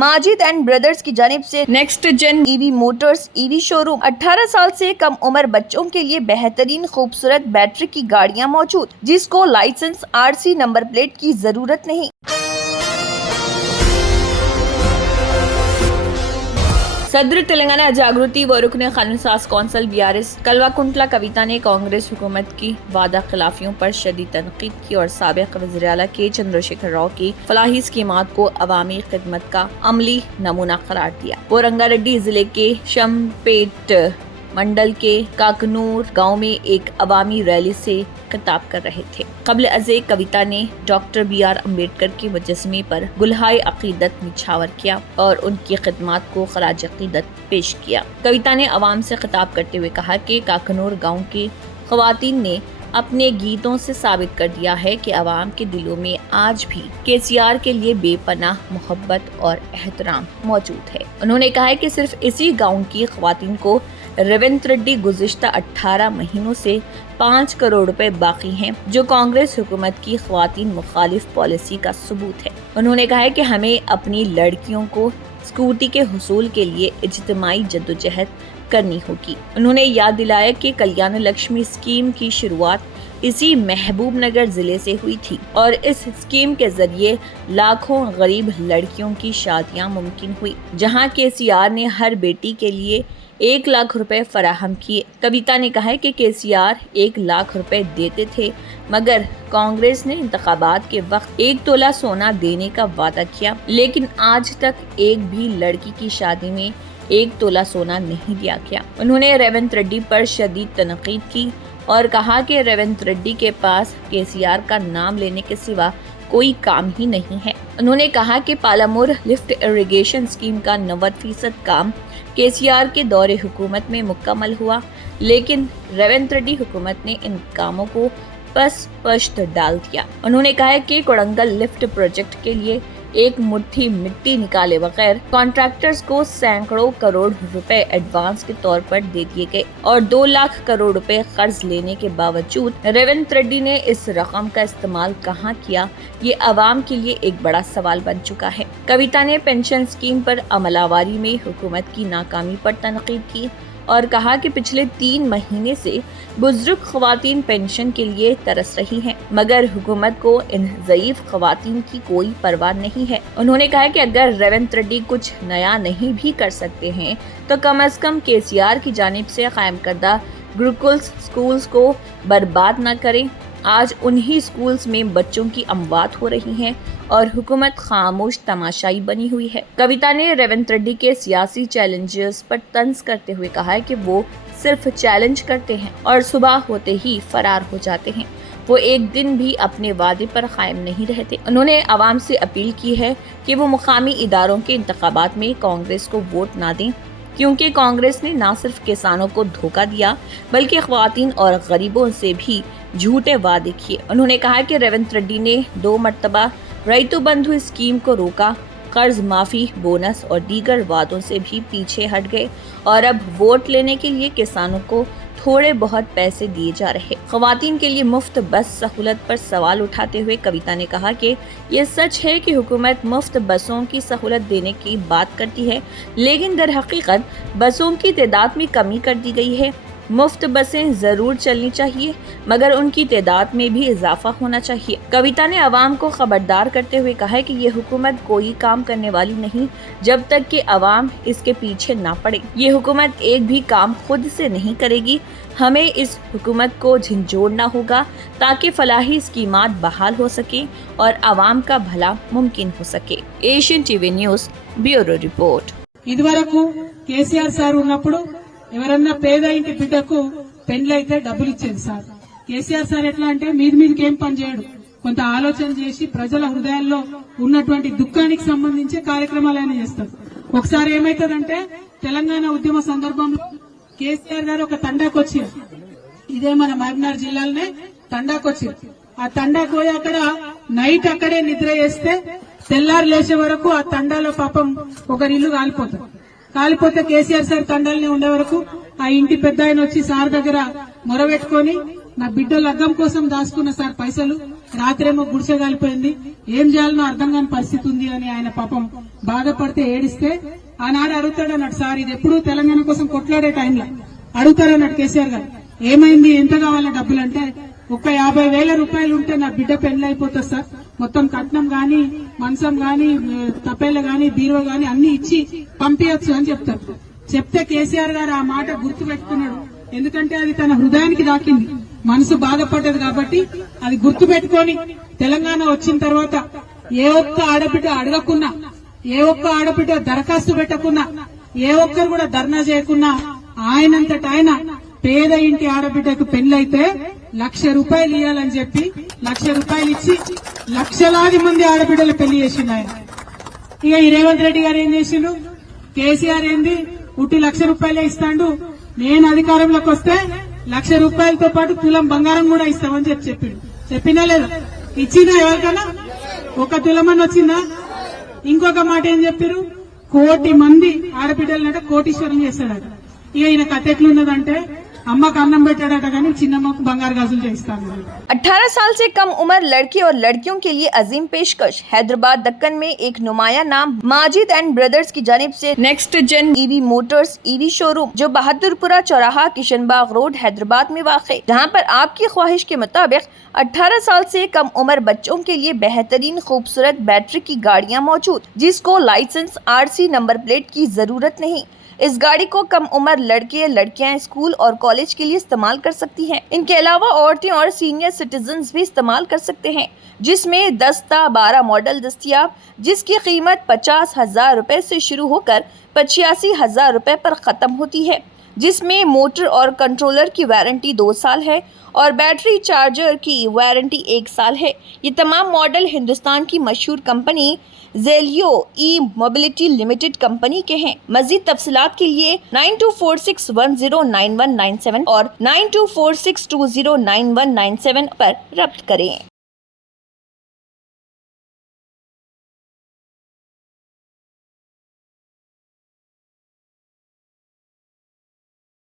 Majid and brothers की जानिब से next gen EV motors EV showroom 18 साल से कम उम्र बच्चों के लिए बेहतरीन खूबसूरत बैटरी की गाड़ियां मौजूद, जिसको लाइसेंस आरसी नंबर प्लेट की जरूरत नहीं। सदर तेलंगाना जागृति व रुकन कानून साज कौंसिल BRS कलवाकुंटला कविता ने कांग्रेस हुकूमत की वादा खिलाफियों पर शदीद तनकीद की और साबिक वज़ीर आला के चंद्रशेखर राव की फलाही स्कीमात को अवामी खिदमत का अमली नमूना करार दिया। वो रंगारेड्डी जिले के शमपेट मंडल के काकनूर गांव में एक अवामी रैली से खिताब कर रहे थे। कबल अज़े कविता ने डॉक्टर BR अम्बेडकर के मुजस्समे पर गुलहाए अकीदत निछावर किया और उनकी खिदमत को खराज अकीदत पेश किया। कविता ने अवाम से खिताब करते हुए कहा कि काकनूर गांव की ख़वातीन ने अपने गीतों से साबित कर दिया है कि अवाम के दिलों में आज भी KCR के लिए बेपनाह मोहब्बत और एहतराम मौजूद है। उन्होंने कहा है कि सिर्फ इसी गांव की ख़वातीन को रेवंत रेड्डी गुज़िश्ता 18 महीनों से 5 करोड़ रुपए बाकी हैं, जो कांग्रेस हुकूमत की ख़वातीन मुखालिफ पॉलिसी का सबूत है। उन्होंने कहा है कि हमें अपनी लड़कियों को स्कूटी के हुसूल के लिए इज्तिमाई जद्दोजहद करनी होगी। उन्होंने याद दिलाया कि कल्याण लक्ष्मी स्कीम की शुरुआत इसी महबूब नगर जिले से हुई थी और इस स्कीम के जरिए लाखों गरीब लड़कियों की शादियां मुमकिन हुई, जहां KCR ने हर बेटी के लिए 1 लाख रुपए फराहम किए। कविता ने कहा है कि KCR 1 लाख रुपए देते थे, मगर कांग्रेस ने इंतखाबात के वक्त 1 तोला सोना देने का वादा किया, लेकिन आज तक एक भी लड़की की शादी में 1 तोला सोना नहीं दिया गया। उन्होंने रेवंत रेड्डी पर शदीद तनकीद की और कहा कि रेवंत रेड्डी के पास KCR का नाम लेने के सिवा कोई काम ही नहीं है। उन्होंने कहा कि पालामूर लिफ्ट इरिगेशन स्कीम का 90% काम KCR के दौरे हुकूमत में मुकम्मल हुआ, लेकिन रेवंत रेड्डी हुकूमत ने इन कामों को पश्त डाल दिया। उन्होंने कहा कि कोड़ंगल लिफ्ट प्रोजेक्ट के लिए एक मुट्ठी मिट्टी निकाले बगैर कॉन्ट्रैक्टर्स को सैकड़ों करोड़ रुपए एडवांस के तौर पर दे दिए गए और 2 लाख करोड़ रुपए कर्ज लेने के बावजूद रेवंत रेड्डी ने इस रकम का इस्तेमाल कहां किया, ये अवाम के लिए एक बड़ा सवाल बन चुका है। कविता ने पेंशन स्कीम पर अमलावरी में हुकूमत की नाकामी पर तनकीद की और कहा कि पिछले 3 महीने से बुजुर्ग ख़वातीन पेंशन के लिए तरस रही हैं, मगर हुकूमत को इन ज़ईफ ख़वातीन की कोई परवाह नहीं है। उन्होंने कहा कि अगर रेवंत रेड्डी कुछ नया नहीं भी कर सकते हैं तो कम से कम KCR की जानिब से कायम करदा गुरुकुल्स स्कूल्स को बर्बाद न करें। आज उन्हीं स्कूल्स में बच्चों की अमवात हो रही हैं और हुकूमत खामोश तमाशाई बनी हुई है। कविता ने रेवंत रेड्डी के सियासी चैलेंजेस पर तंज करते हुए कहा है कि वो सिर्फ चैलेंज करते हैं और सुबह होते ही फरार हो जाते हैं। वो एक दिन भी अपने वादे पर कायम नहीं रहते। उन्होंने आवाम से अपील की है कि वो मुकामी इदारों के इंतखाबात में कांग्रेस को वोट ना दें, क्योंकि कांग्रेस ने न सिर्फ किसानों को धोखा दिया बल्कि ख्वातीन और गरीबों से भी झूठे वादे किए। उन्होंने कहा कि रेवंत रेड्डी ने 2 मरतबा रैतु बंधु स्कीम को रोका, कर्ज माफी, बोनस और दीगर वादों से भी पीछे हट गए और अब वोट लेने के लिए किसानों को थोड़े बहुत पैसे दिए जा रहे। ख्वातीन के लिए मुफ्त बस सहूलत पर सवाल उठाते हुए कविता ने कहा कि ये सच है कि हुकूमत मुफ्त बसों की सहूलत देने की बात करती है, लेकिन दर हकीकत बसों की तादाद में कमी कर दी गई है। मुफ्त बसें जरूर चलनी चाहिए, मगर उनकी तादाद में भी इजाफा होना चाहिए। कविता ने आवाम को खबरदार करते हुए कहा है कि ये हुकूमत कोई काम करने वाली नहीं जब तक कि आवाम इसके पीछे ना पड़े। ये हुकूमत एक भी काम खुद से नहीं करेगी। हमें इस हुकूमत को झंझोड़ना होगा ताकि फलाही स्कीमात बहाल हो सके और आवाम का भला मुमकिन हो सके। Asian TV news bureau report. इदिवరకు KCR సార్ ఉన్నప్పుడు ఎవరన్నా పేద ఇంటి బిడ్డకు పెండ్లైతే డబ్బులు ఇచ్చేది సార్. KCR సార్ ఎట్లా అంటే మీదికి ఏం పని చేయడు, కొంత ఆలోచన చేసి ప్రజల హృదయాల్లో ఉన్నటువంటి దుఃఖానికి సంబంధించి కార్యక్రమాలైనా చేస్తారు. ఒకసారి ఏమైతదంటే తెలంగాణ ఉద్యమ సందర్భంలో KCR గారు ఒక తండాకొచ్చారు. ఇదే మన మహబూబ్నగర్ జిల్లాలోనే తండాకొచ్చారు. ఆ తండాకు పోయి అక్కడ నైట్ అక్కడే నిద్ర చేస్తే తెల్లారు లేచే వరకు ఆ తండాలో పాపం ఒకరి ఇల్లు కాలిపోతే KCR సార్ తండాలనే ఉండే వరకు ఆ ఇంటి పెద్ద ఆయన వచ్చి సార్ దగ్గర మొరబెట్టుకొని నా బిడ్డ లగ్గం కోసం దాచుకున్న సార్ పైసలు, రాత్రేమో గుడిసె కాలిపోయింది, ఏం చేయాలనో అర్థం కాని పరిస్థితి ఉంది అని ఆయన పాపం బాధపడితే ఏడిస్తే ఆనాడు అడుగుతాడన్నాడు సార్, ఇది ఎప్పుడు తెలంగాణ కోసం కొట్లాడే టైంలో అడుగుతారన్నాడు కేసీఆర్ గారు, ఏమైంది ఎంత కావాలా డబ్బులు అంటే, ఒక్క 50,000 రూపాయలు ఉంటే నా బిడ్డ పెళ్లి అయిపోతుంది సార్, మొత్తం కట్నం గాని మంచం గాని తపేళ్ళ గాని బీరువా గాని అన్ని ఇచ్చి పంపించచ్చు అని చెప్తారు. చెప్తే కేసీఆర్ గారు ఆ మాట గుర్తు పెట్టుకున్నాడు, ఎందుకంటే అది తన హృదయానికి దాకింది, మనసు బాధపడ్డది కాబట్టి అది గుర్తు పెట్టుకొని తెలంగాణ వచ్చిన తర్వాత ఏ ఒక్క ఆడబిడ్డ అడగకున్నా, ఏ ఒక్క ఆడబిడ్డ దరఖాస్తు పెట్టకున్నా, ఏ ఒక్కరు కూడా ధర్నా చేయకున్నా ఆయనంతట ఆయన పేద ఇంటి ఆడబిడ్డకు పెళ్లైతే 1,00,000 రూపాయలు ఇవ్వాలని చెప్పి 1,00,000 రూపాయలు ఇచ్చి లక్షలాది మంది ఆడబిడ్డలు పెళ్లి చేసిండు ఆయన. ఇక ఈ రేవంత్ రెడ్డి గారు ఏం చేసిండు, కేసీఆర్ ఏంది ఉట్టి 1,00,000 రూపాయలే ఇస్తాడు, నేను అధికారంలోకి వస్తే 1,00,000 రూపాయలతో పాటు తులం బంగారం కూడా ఇస్తామని చెప్పిండు. చెప్పినా లేదా? ఇచ్చినా ఎవరికైనా ఒక తులమని వచ్చిందా? ఇంకొక మాట ఏం చెప్పారు, 1,00,00,000 మంది ఆడబిడ్డలంటే కోటీశ్వరం చేస్తాడట. ఇక ఈయన కథ ఎట్లున్నదంటే అమ్మకు అన్నం పెట్టాడట కానీ చిన్నమ్మకు బంగారు గాజులు చేయిస్తాను. 18 साल से कम उम्र लड़के और लड़कियों के लिए अजीम पेशकश। हैदराबाद दक्कन में एक नुमाया नाम माजिद एंड ब्रदर्स की जानिब से next gen EV motors EV showroom जो बहादुरपुरा चौराहा किशनबाग रोड हैदराबाद में वाक़, जहां पर आपकी ख्वाहिश के मुताबिक 18 साल से कम उम्र बच्चों के लिए बेहतरीन खूबसूरत बैटरी की गाड़ियां मौजूद, जिसको लाइसेंस RC नंबर प्लेट की जरूरत नहीं। इस गाड़ी को कम उम्र लड़के लड़कियां स्कूल और कॉलेज के लिए इस्तेमाल कर सकती हैं। इनके अलावा औरतें और सीनियर सिटीजन्स भी इस्तेमाल कर सकते हैं, जिसमें 10 ता 12 मॉडल दस्तियाब, जिसकी कीमत 50,000 रुपए से शुरू होकर 85,000 रुपए पर ख़त्म होती है, जिसमें मोटर और कंट्रोलर की वारंटी 2 साल है और बैटरी चार्जर की वारंटी 1 साल है। ये तमाम मॉडल हिंदुस्तान की मशहूर कंपनी जेलियो ई मोबिलिटी लिमिटेड कंपनी के हैं। मजीद तफसीलात के लिए 9246109197 और 9246209197 पर रब्त करें।